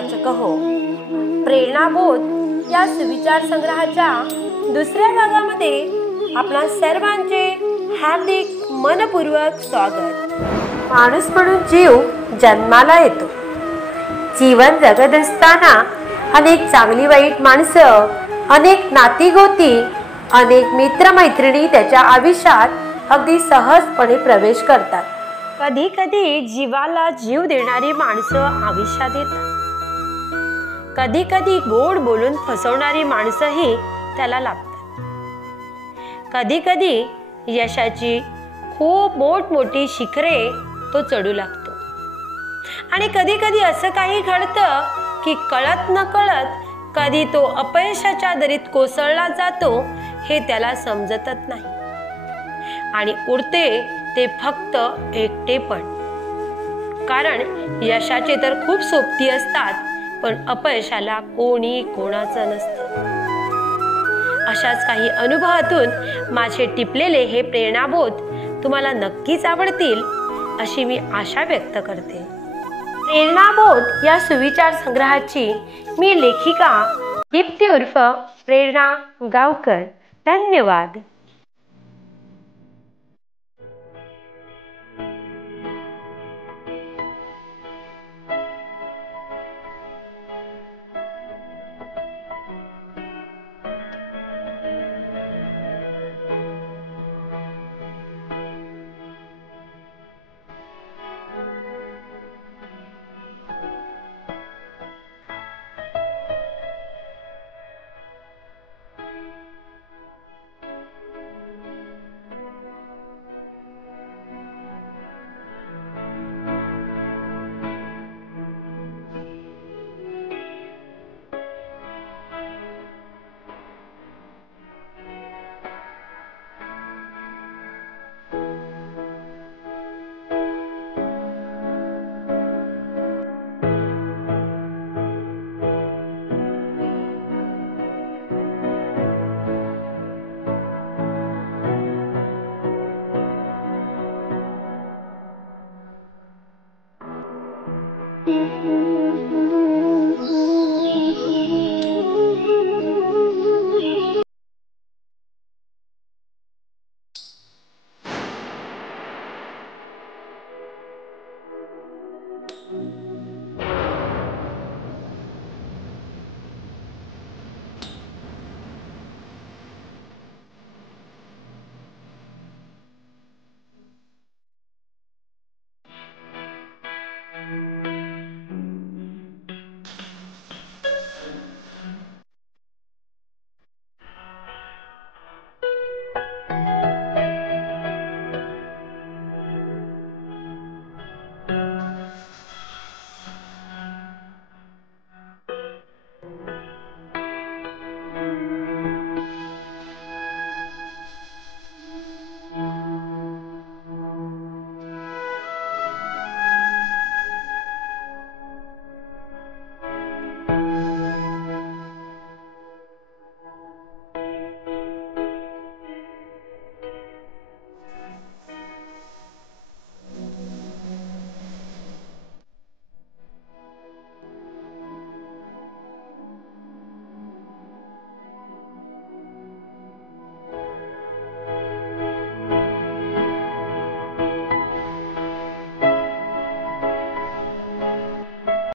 वाचक हो. प्रेरणाबोध या सुविचार संग्रहाच्या दुसऱ्या भागामध्ये आपणा सर्वांचे हार्दिक मनपूर्वक स्वागत. माणूस म्हणून जीव जन्माला येतो. जीवन जगत असताना अनेक चांगली वाईट माणसं, अनेक नातीगोती, अनेक मित्रमैत्रिणी त्याच्या आयुष्यात अगदी सहजपणे प्रवेश करतात. कधी कधी जीवाला जीव देणारी माणसं आयुष्यात येतात. कधी कधी गोड बोलून फसवणारी माणसंही त्याला लाभतात. कधी कधी यशाची खूप मोठमोठी शिखरे तो चढू लागतो. आणि कधी कधी असं काही घडतं की कळत न कळत कधी तो अपयशाच्या दरीत कोसळला जातो हे त्याला समजतच नाही. आणि उरते ते फक्त एकटेपण. कारण यशाचे तर खूप सोबती असतात, पण अपयशाला कोणी कोणाचं नसतं. अशाच काही अनुभवातून माझे टिपलेले हे प्रेरणाबोध तुम्हाला नक्कीच आवडतील अशी मी आशा व्यक्त करते. प्रेरणाबोध या सुविचार संग्रहाची मी लेखिका दीप्ती उर्फ प्रेरणा गावकर. धन्यवाद.